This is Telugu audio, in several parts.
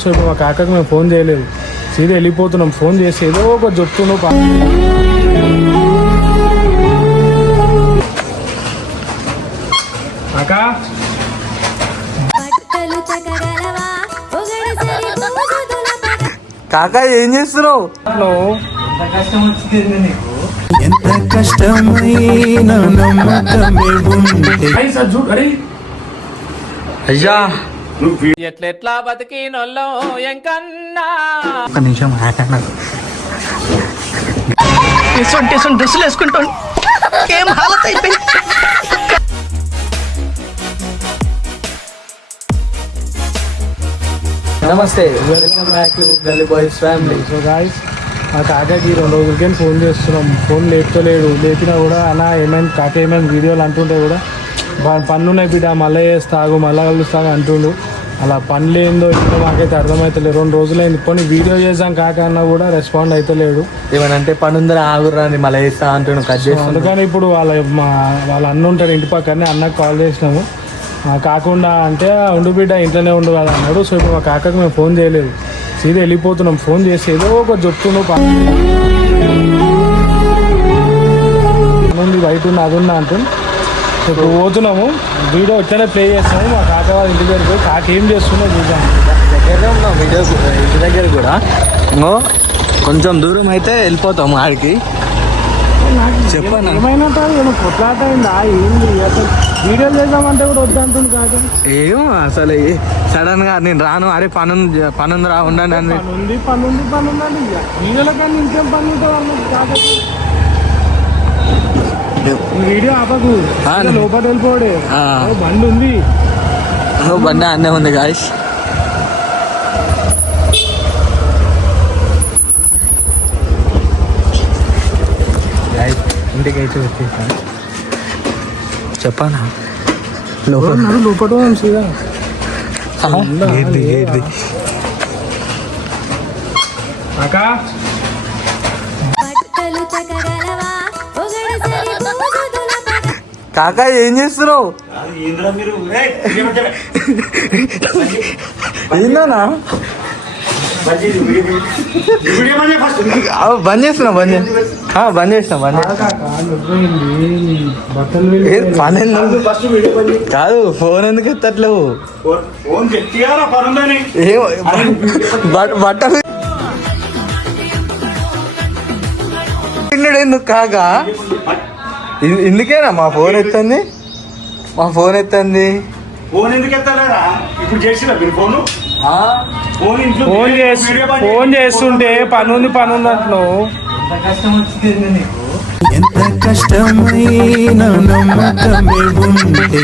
సో ఇప్పుడు మా కాకకు మేము ఫోన్ చేయలేదు, సీదా వెళ్ళిపోతున్నాం. ఫోన్ చేసి ఏదో ఒక చెప్తున్నావు కాకా. కాకా ఏం చేస్తున్నావు? ఎంత కష్టమైన అయ్యా ఎట్లెట్లా బతికినోళ్ళో ఎంకన్నా. ఒక నిమిషం ఆగండి. డ్రెస్సులు వేసుకుంటాను ఏం హాలత్ అయిపోయింది. నమస్తే, వెల్కమ్ బ్యాక్ టు గల్లీ బాయ్స్ ఫ్యామిలీ. సో గాయ్స్, మా కాకాకి 2 రోజులకే ఫోన్ చేస్తున్నాం, ఫోన్ లేపుతలేడు. లేపినా కూడా అలా ఏమైంది కాక, ఏమైంది వీడియోలు అంటుంటే కూడా పనులున్నాయి బిడ్డ, మళ్ళీ చేస్తాగు మళ్ళీ కలుస్తాగు అంటుండు. అలా పనులు ఏందో ఇంకా మాకైతే అర్థమవుతలేదు. 2 రోజులైంది కొన్ని వీడియో చేసాం కాక అన్నా కూడా రెస్పాండ్ అవుతలేడు. ఏమనంటే పని ఉందని ఆగురా అని మళ్ళీ వేస్తా అంటున్నాను, కట్ చేస్తాను. అందుకని ఇప్పుడు వాళ్ళ అన్న ఉంటాడు ఇంటి పక్కనే, అన్నకు కాల్ చేసినాము. కాకుండా అంటే ఉండు బిడ్డ ఇంట్లోనే ఉండు కదా అన్నాడు. సో ఇప్పుడు మా కాకకు మేము ఫోన్ చేయలేదు, సీదా వెళ్ళిపోతున్నాం. ఫోన్ చేసి ఏదో ఒక చెప్తున్నావు బయట ఉన్న అది ఉన్నా అంటుంది. ఇప్పుడు పోతున్నాము, వీడియో వచ్చానే ప్లే చేస్తాము. మా కాక వాళ్ళ ఇంటి దగ్గర పోయి కాక ఏం చేస్తుందో చూద్దాం. దగ్గరనే ఉన్నాం వీడియో ఇంటి దగ్గర కూడా. కొంచెం దూరం అయితే వెళ్ళిపోతాం ఆడికి. చెప్పండి ఏమైనా ఏమో కొట్లాట అయిందా ఏంది అసలు? వీడియో చేద్దామంటే కూడా వద్దంటుంది కాక. ఏమో అసలు సడన్ గా నేను రాను, అరే పనుంది రా ఉండండి అని. పని ఉంది అని వీడియోల కానీ ఇంకేం పని ఉంటుంది అన్నది కాక. వీడియో ఆపకు, లోపల వెళ్ళిపోడే. బండి ఉంది, బండి అన్నే ఉంది గాయస్. ఇంటికి అయితే వచ్చేసాను. చెప్పానా లోపల సీదా అక్కా. కాకా ఏం చేస్తున్నావు? ఏందన్నా బంద్ చేస్తున్నా కాదు, ఫోన్ ఎందుకు ఎత్తట్లేవు? బట్టలు ఎందుకు కాకా? ఇందుకేనా మా ఫోన్ ఎత్తంది? ఫోన్ ఎందుకు ఎత్తారా? ఇప్పుడు చేసినా మీరు ఫోన్ చేస్తుంటే పని ఉంది అంటున్నావు. ఎంత కష్టమైన నమ్మకమే ఉంటే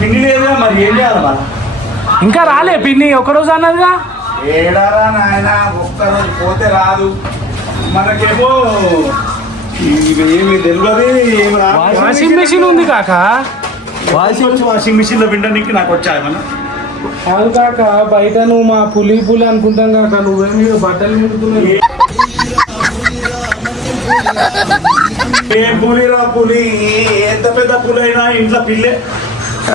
పిన్ని లేదా మరి ఏం చేయాలి? ఇంకా రాలే పిన్ని, ఒకరోజు అన్నదిగా. ఏడారా నాయన, ఒక్కరోజు పోతే రాదు. మనకేమో ఏమి తెలియదు, ఏమి రాదు. వాషింగ్ మెషిన్ ఉంది కాక. వాషింగ్ మిషన్ లో పిండడానికి నాకు వచ్చాయమన్నా. కాదు కాక, బయట నువ్వు మా పులి అనుకుంటాం కాక, నువ్వేమి బట్టలు మిగుతున్నావు. ఏం పులిరా పులి, ఎంత పెద్ద పులి అయినా ఇంట్లో పిల్లే.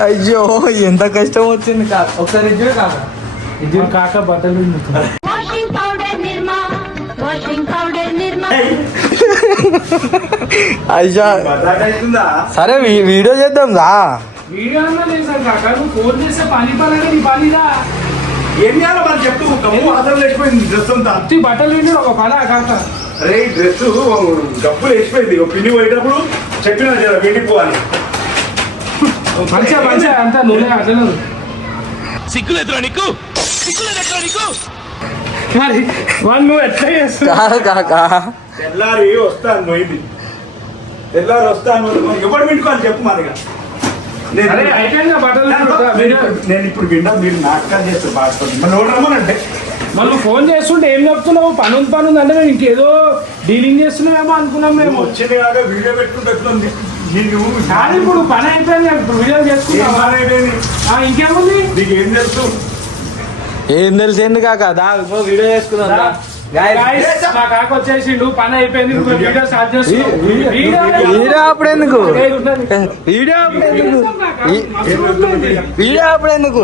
అయ్యో ఎంత కష్టం వచ్చింది కాక. ఒకసారి ఇద్దరు కాక, ఇద్దరు కాక బట్టలు మిగుతున్నాయి. అయ్యా సరే వీడియో చేద్దాం రా. వీడియో అన్నా చేశాను కాక, నువ్వు ఫోన్ చేస్తే పని నీ పనిరా. ఏం చేయాలో వాళ్ళు చెప్తూ అసలు లేచిపోయింది డ్రెస్ అంతా. బట్టలు వింటే ఒక పని కాక. అరే డ్రెస్ డబ్బులు వేసిపోయింది. పిన్ని పోయేటప్పుడు చెప్పినా జర వెళ్ళిపోవాలి. మంచిగా అంతా నువ్వే అట్లా సిగ్గులేదురా నీకు? మరి వాళ్ళు ఎట్లా చేస్తారు కాకా? తెల్లారి వస్తాను పోయింది, తెల్లారి వస్తాను. ఎవరు వింటుకోవాలి చెప్పు మనగా. నేను ఇప్పుడు విన్నా, మీరు నాటకాలు చేస్తారు బాగుంటుంది. మన ఎవరు రమ్మనంటే మళ్ళీ ఫోన్ చేస్తుంటే ఏం చెప్తున్నావు? పని ఉంది అంటే మేము ఇంకేదో డీలింగ్ చేస్తున్నామేమో అనుకున్నాం. మేము వచ్చింది కాక వీడియో పెట్టుకుంటే ఎట్లుంది? కానీ ఇప్పుడు పని అయిపోయింది, ఇప్పుడు వీడియో చేసుకున్నాం. ఇంకేముంది? నీకు ఏం తెలుసు? ఏం తెలిసింది కాక? వీడియో చేసుకుందా. Guys, మా కాక వచ్చేసిండు, పని అయిపోయింది, ఇంకో వీడియో స్టార్ట్ చేస్తున్నాం. వీడియో అప్పుడెందుకు వీడియో అప్పుడెందుకు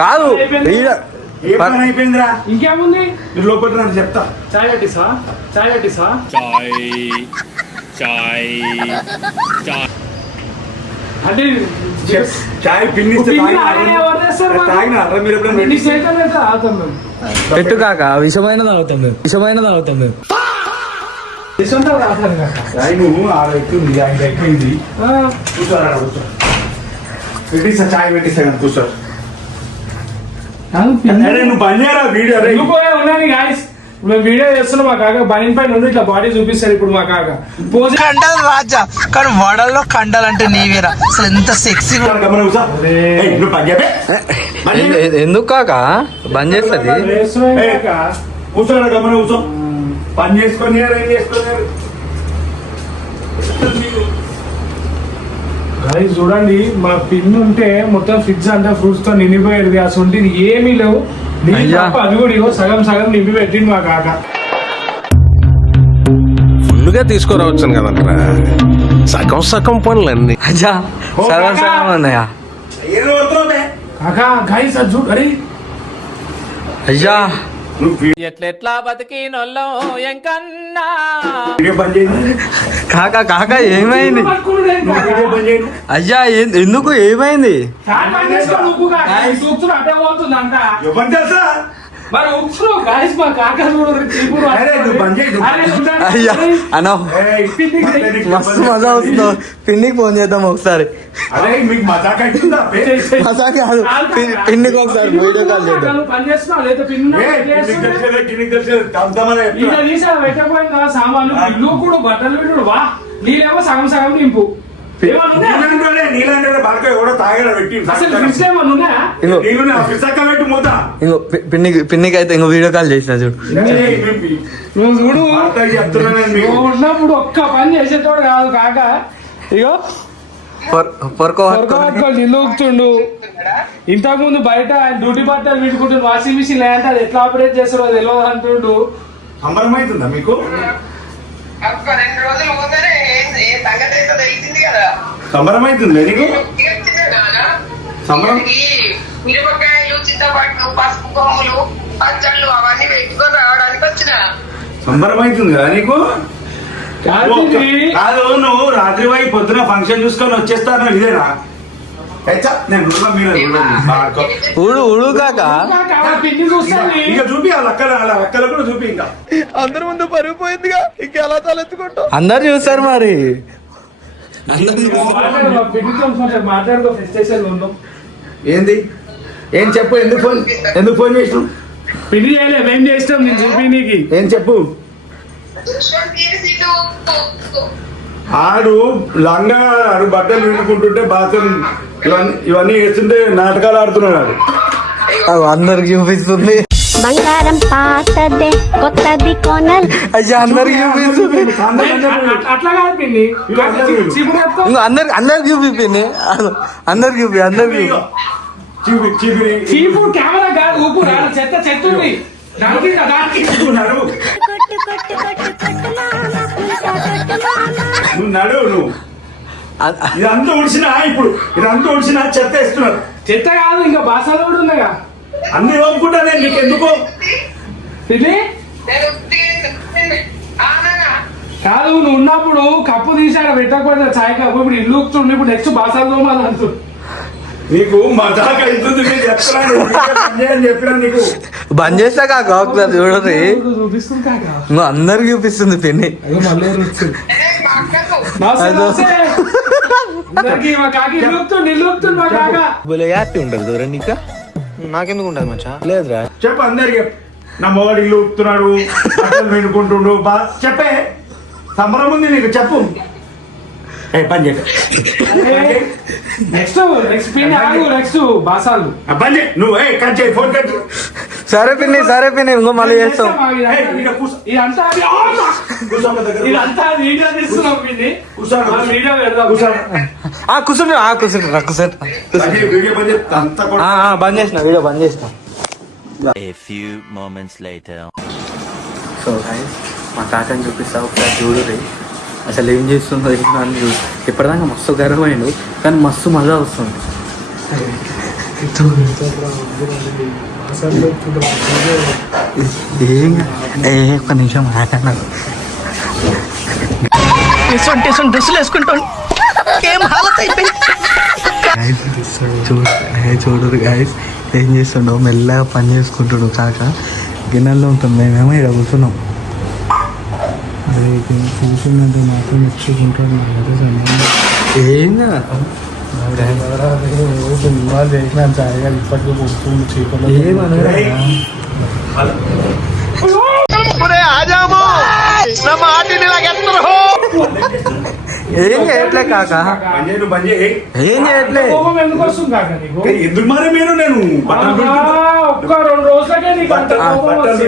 కాదు వీడియో ఏ పని అయిపోయిందిరా? ఇంకేముంది? మీరు లోపల రండి చెప్తా. చాయ్ పెట్టిసా అంటే చాయ్ పిన్నిస్తే పిన్ని అలానే ఎవరు చేస్తారు మరి? తాగినారా మీరు ఎప్పుడైనా? ఎన్ని సేకలు అయితే ఆగుతాం మేము. పెట్టు కాక విషమైన తాగుతాం మేము తీసుకుంటావు రాసాను కాక. చాయ్ నువ్వు ఆడ ఎక్కుంది, ఆయన ఎక్కుంది. కూర్చోరా, కూర్చో. పెట్టిస్తా, చాయ్ పెట్టిస్తా కానీ కూర్చో. అరే నువ్వు పని చేయరా వీడియో రే. ఉన్నాను గాయస్, మేము వీడియో చేస్తున్నాం. మా కాక బనిన్ పైన ఉండి ఇట్లా బాడీ చూపిస్తారు ఇప్పుడు మా కాక. పోజ్ కండలు రాజా కానీ వడల్లో కండలు అంటే నీవేరా అసలు ఎంత సెక్సీ గమనం కూర్చో. ఏయ్, నువ్వు పని చెప్పే. ఎందుకు కాక బంద్ చేస్తుంది కూర్చోరా, గమనం కూర్చో. పని చేసుకొని ఏం చేసుకున్నారు? గాయస్ చూడండి, మా పిన్ ఉంటే మొత్తం ఫ్రిడ్జ్ అంతా ఫ్రూట్స్ తో నిండిపోయేది. అసలు ఏమీ లేవు. అయ్యా. అది కూడా ఇగో సగం నింపి పెట్టింది మా కాక. ఫుల్గా తీసుకురావచ్చును కదంటారా, సగం పనులన్నీ. అయ్యా సగం ఉన్నాయా ఏం పడుతున్నావు? కాక గాయస్ అది చూడు. అరే అయ్యా నువ్వు ఎట్లెట్లా బతికినొల్లో ఎంకన్నా వీడియో పని చేయండి. కాక ఏమైంది వీడియో పని చేయండి. అయ్యా ఎందుకు ఏమైంది అటే పోతుందంట. ఎవరు తెలుసా? మరి ఉప్పు గాయస్ మా కాక చూడు. అరే నువ్వు పని చేయి, నువ్వు పని చేయి. అయ్యా అన్నా ఏయ్, మస్తు మజా వస్తుందో. పిన్నికి ఫోన్ చేద్దాం ఒకసారి. అరే మీకు మజాక్ అవుతుందా? మజా కాదు, పిన్నికి ఒకసారి వీడియో కాల్ చేద్దాం. పని చేస్తున్నావు లేదా పిన్ పెట్టకపోయిందా సామాన్లు ఇల్లు కూడా బట్టలు పెట్టుడు. వా నీళ్ళేమో సగం నింపు. నీళ్ళంటే బాగా ఎవడో తాగడ పెట్టి అసలు ఫ్రిడ్జ్ ఏమన్నా ఉన్నాయా? ఇంకో నీళ్ళు పిసక్క పెట్టి మూత. ఇంకో పిన్నికి అయితే ఇంకో వీడియో కాల్ చేసిన చూడు. నువ్వు చూడు, చెప్తున్నాను మీకు. నువ్వు ఉన్నప్పుడు ఒక్క పని చేసేటోడు కాదు కాక. ఇగో పొరకో ఇల్లు ఊపుతుండు. ఇంతకు ముందు బయట ఆయన డ్యూటీ బట్టలు పెట్టుకుంటుండు. వాషింగ్ మిషన్ లేదంటే అది ఎట్లా ఆపరేట్ చేస్తారో తెలియదు అంటుండు. సంబరం అవుతుందా మీకు? ఒక్క 2 రోజులు ముందరే ఏ సంగతి అయితే తెలిసింది కదా. సంబరం అవుతుంది నీకు? సంబరం మిరపకాయలు, చింతపండు, పసుపు కొమ్ములు, పచ్చళ్ళు అవన్నీ పెట్టుకొని రావడానికి వచ్చిన. సంబరం అవుతుంది కదా నీకు? కాదు కాదు, నువ్వు రాత్రి పోయి పొద్దున ఫంక్షన్ చూసుకొని వచ్చేస్తాను ఇదేనా? నేను ఉడు కాక పిన్ని చూస్తాను. ఇంకా చూపి వాళ్ళ అక్కలు కూడా చూపి. ఇంకా అందరి ముందు పరుగు పోయిందిగా, ఇంకెలా తలెత్తుకుంటాం. అందరు చూస్తారు మరి. మాట్లాడుకో ఫెస్టేషన్ ఉందాం. ఏంది ఏం చెప్పు? ఎందుకు ఫోన్ చేసినావు? పిన్ని చేయలే, మేము చేస్తాం. నేను చూపి నీకు ఏం చెప్పు? ఆడు లంగా ఆడు బట్టలు వినుకుంటుంటే బాత్రూమ్ ఇవన్నీ వేస్తుంటే నాటకాలు ఆడుతున్నాడు. అందరికి చూపిస్తుంది. బంగారం పాతదే కొత్తది కొనల్. అయ్యా అందరికి చూపిస్తుంది. అట్లా కాదు పిన్ని. ఇంకో అందరికి చూపి పిన్ని. అందరికి చూపి చీపు కెమెరా కాదు, ఊపు చెత్త ఉంది. నువ్వు నడువు. నువ్వు ఇదంతా ఉడిసినా చెత్త వేస్తున్నారు. చెత్త కాదు, ఇంకా బాసాలు కూడా ఉన్నాయా? అన్ని ఒప్పుకుంటా నేను. నీకు ఎందుకు? పిన్ని కాదు, నువ్వు ఉన్నప్పుడు కప్పు తీసాక పెట్టకపోతే చాయ్ కప్పు. ఇప్పుడు ఇల్లు ఊపుతుండే, ఇప్పుడు నెక్స్ట్ బాసాలు తోమాలి అంటు. నీకు మజాక్ అవుతుంది. నేను చెప్పినా నీకు బంద్ చేస్తా కాక ఒకసారి చూడండి. చూపిస్తుంది కాక. నువ్వు అందరికి చూపిస్తుంది పిన్ని. మళ్ళీ మా కాకి ఇల్లు ఊపుతుంది మా కాక. హ్యాపీ ఉండదు దూరం నీకు. నాకెందుకు ఉంటుంది మచ్చా? లేదురా చెప్పు, అందరికి చెప్పు. నా మొగడు ఇల్లు ఊపుతున్నాడు, బట్టలు వినుకుంటుండు. చెప్పే సంబరం ఉంది నీకు. చెప్పు. పని చేయ నెక్స్ట్ పిన్ని ఆగు. నెక్స్ట్ బాసాలు పని చేయి. నువ్వు కట్ చేయి, ఫోన్ కట్. సరే పిన్ని ఇంకో మళ్ళీ చేస్తాం. ఇదంతా వీడియో తీస్తున్నాం పిన్ని. వీడియో పెడదాం. కూర్చుంటా బంద్ చేసిన వీడియో బంద్ చేసిన. A few moments later. So guys మా కాకని చూపిస్తా ఒకసారి చూడుర్రి అసలు ఏం చేస్తుందో ఏంటో అని చూడు. ఇప్పటిదాకా మస్తు గర్వమైండు కానీ మస్తు మజా వస్తుంది. ఒక్క నిమిషం మాట్లాడినాను. డ్రెస్సులు వేసుకుంటాను ఏం హాలత్ అయిపోయింది. చూడరు గాయస్ ఏం చేస్తుండో మెల్లగా పని చేసుకుంటుడు కాక గిన్నెల్లో ఉంటుంది. మేమేమో ఇక్కడ కూర్చున్నాం. కూర్చున్నట్టు మాత్రం మెచ్చుకుంటాడు. ఏం వాళ్ళు చేసిన జాయిగా ఇప్పటికీ కూర్చుంది చీకట్లో. ఏం చేయట్లే కాక ఏం చేయట్లే. ఎందుకు వస్తుంది కాక నీకు? ఎందుకు మరి మీరు నేను ఒక్క 2 రోజులకే నీకు అంత కోపం వస్తే?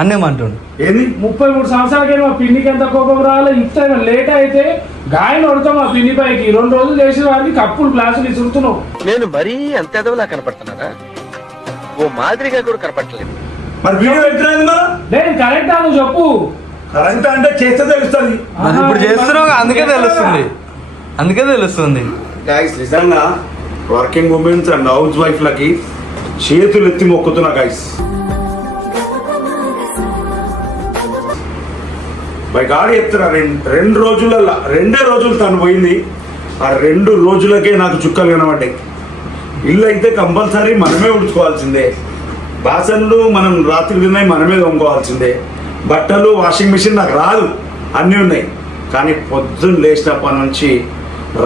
అన్నేమంటుండు ఏంది 33 సంవత్సరాలకే మా పిన్నికి ఎంత కోపం రావాలి. ఇంత లేట్ అయితే గాయలు కొడతాం మా పిన్ని పైకి. 2 రోజులు చేసిన వారికి కప్పులు గ్లాసులు ఇసురుతున్నావు. నేను మరీ అంత ఎదవలా కనపడుతున్నారా? ఓ మాదిరిగా కూడా కనపడలేదు. మరి వీడియో ఎట్లేదు మరి లేదు కరెక్ట్ నువ్వు చెప్పు. కరెంట్ అంటే చేస్తే తెలుస్తుంది. మరి ఇప్పుడు చేస్తున్నావు అందుకే తెలుస్తుంది. గైస్ నిజంగా working women's and house wife లకి చేతులు ఎత్తి మొక్కుతున్నా గైస్. బై గాడి చెప్తున్నా 2 రోజులలో 2 రోజులు తను పోయింది. ఆ 2 రోజులకే నాకు చుక్కలు కనబడ్డాయి. ఇల్లు అయితే కంపల్సరీ మనమే ఉడుచుకోవాల్సిందే. బాసన్లు మనం రాత్రి తిన్నాయి మనమే తోముకోవాల్సిందే. బట్టలు వాషింగ్ మిషన్ నాకు రాదు, అన్నీ ఉన్నాయి. కానీ పొద్దున్న లేచినప్పటి నుంచి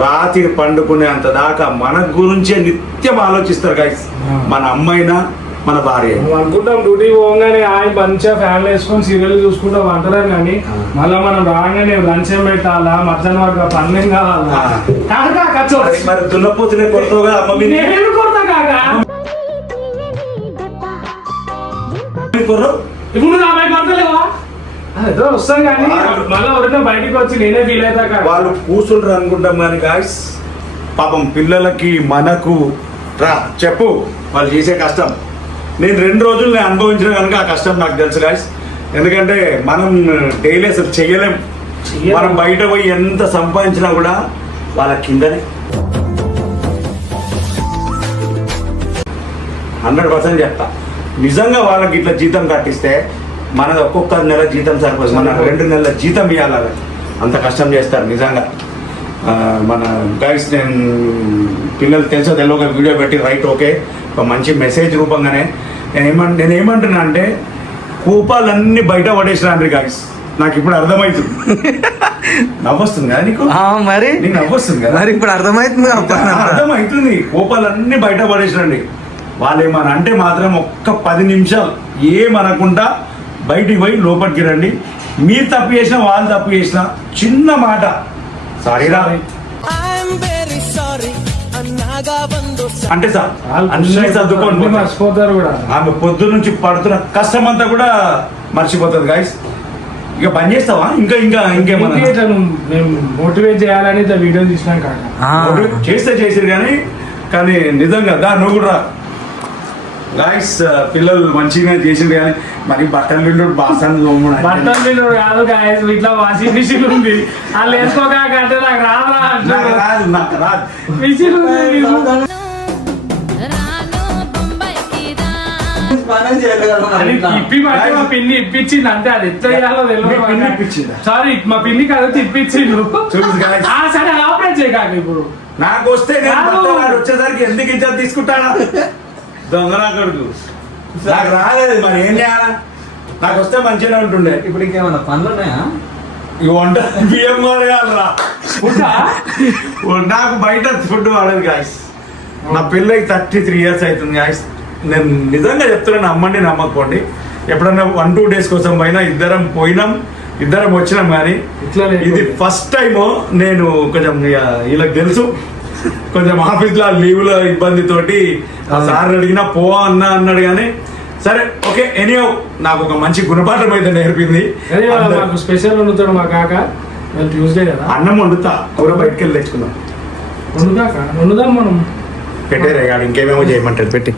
రాత్రి పండుకునే అంత దాకా మన గురించే నిత్యం ఆలోచిస్తారు గైస్. మన అమ్మైనా మన భార్య అనుకుంటాం డ్యూటీ పోగానే ఆయన మంచిగా ఫ్యామిలీ వేసుకొని సీరియల్ చూసుకుంటా వంటలేం. కానీ మళ్ళీ మనం రాగానే లంచ్ ఏం పెట్టాలా, మధ్యాహ్నం వరకు పన్నెం కావాలా. మరి దున్నపోతునే కొడతావుగా అమ్మ మీద. నేను కొడతా కాక ఇప్పుడు నా బయట కొడతలేవా? ఏదో వస్తాం కానీ మళ్ళీ ఎవరైనా బయటకు వచ్చి నేనే ఫీల్ అవుతా. వాళ్ళు కూర్చుంటారు అనుకుంటాం కానీ గాయస్ పాపం పిల్లలకి మనకు రా చెప్పు వాళ్ళు చేసే కష్టం. నేను 2 రోజులు నేను అనుభవించిన కనుక ఆ కష్టం నాకు తెలుసు గాయస్. ఎందుకంటే మనం డైలీ అసలు చెయ్యలేం. మనం బయట పోయి ఎంత సంపాదించినా కూడా వాళ్ళ కిందనే 100% చెప్తా. నిజంగా వాళ్ళకి ఇట్లా జీతం కట్టిస్తే మనది ఒక్కొక్క నెల జీతం సరిపోదు. మన 2 నెలల జీతం ఇవ్వాలి. అంత కష్టం చేస్తారు నిజంగా. మన గైస్ నేను పిల్లలు తెలుసో తెలియక వీడియో పెట్టి రైట్ ఓకే ఒక మంచి మెసేజ్ రూపంగానే నేను ఏమంటున్నా అంటే కూపాలన్నీ బయట పడేసినాండ్రి గైస్. నాకు ఇప్పుడు అర్థమవుతుంది. నవ్వొస్తుంది కదా నీకు? మరి నీకు నవ్వొస్తుంది కదా? మరి ఇప్పుడు అర్థమవుతుంది. అర్థమవుతుంది. కూపాలన్నీ బయట పడేసినండి. వాళ్ళు ఏమన్నా అంటే మాత్రం ఒక్క 10 నిమిషాలు ఏమనకుండా బయటికి పోయి లోపలికి రండి. మీరు తప్పు చేసినా వాళ్ళు తప్పు చేసినా చిన్న మాట సారీరా అంటే సార్ అన్ని సర్దుకోండి మర్చిపోతారు కూడా. ఆమె పొద్దు నుంచి పడుతున్న కష్టం అంతా కూడా మర్చిపోతుంది గాయస్. ఇక పని చేస్తావా ఇంకేమన్నా మేము మోటివేట్ చేయాలని వీడియో తీసినాం కాక చేసారు కానీ నిజంగా నువ్వు కూడా గాయస్ పిల్లలు మంచిగా చేసింది. కానీ మరి బట్టలు విండు బాసన్లు బట్టలు విండు కాదు గాయస్. ఇట్లా వాషింగ్ మిషన్ ఉంది వాళ్ళు వేసుకోకంటే నాకు రాదు. నాకు రాదు మిషన్ ఇప్పి బట్టి మా పిన్ని ఇప్పించింది అంతే. అది ఎట్లా చేయాలో తెలియదు. సారీ మా పిన్ని కదా ఇప్పించిండు. సరే ఆపరేట్ చేయకాక ఇప్పుడు నాకు వస్తే వచ్చేసరికి ఎందుకు ఇజ్జత్ తీసుకుంటానా దొంగనా కొడుకు. నాకు రాలేదు మరి ఏం చేయాలా? నాకు వస్తే మంచిగానే ఉంటుండే. ఇప్పుడు ఇంకేమన్నా పనులు ఉన్నాయా? ఇక వంట బియ్యం కొనేయాలరా. నాకు బయట ఫుడ్ వాడదు గాయస్. నా పిల్లకి 33 years అవుతుంది గాయస్. నేను నిజంగా చెప్తున్నాను, నమ్మండి నమ్మకపోండి. ఎప్పుడన్నా 1-2 days కోసం పోయినా ఇద్దరం వచ్చినాం. కానీ ఇది ఫస్ట్ టైము. నేను కొంచెం వీళ్ళకి తెలుసు కొంచెం ఆఫీస్లో లీవ్ల ఇబ్బందితోటి సార్ అడిగినా అన్నాడు. కానీ సరే ఓకే ఎనీహౌ నాకు ఒక మంచి గుణపాఠం అయితే నేర్పింది. స్పెషల్ వండుతాడు మా కాక. ట్యూస్డే కదా అన్నం వండుతా, కూర బయటకు వెళ్ళి తెచ్చుకుందాం. వండుదాం మనం. పెట్టే రేగాడు ఇంకేమేమో చేయమంటారు పెట్టి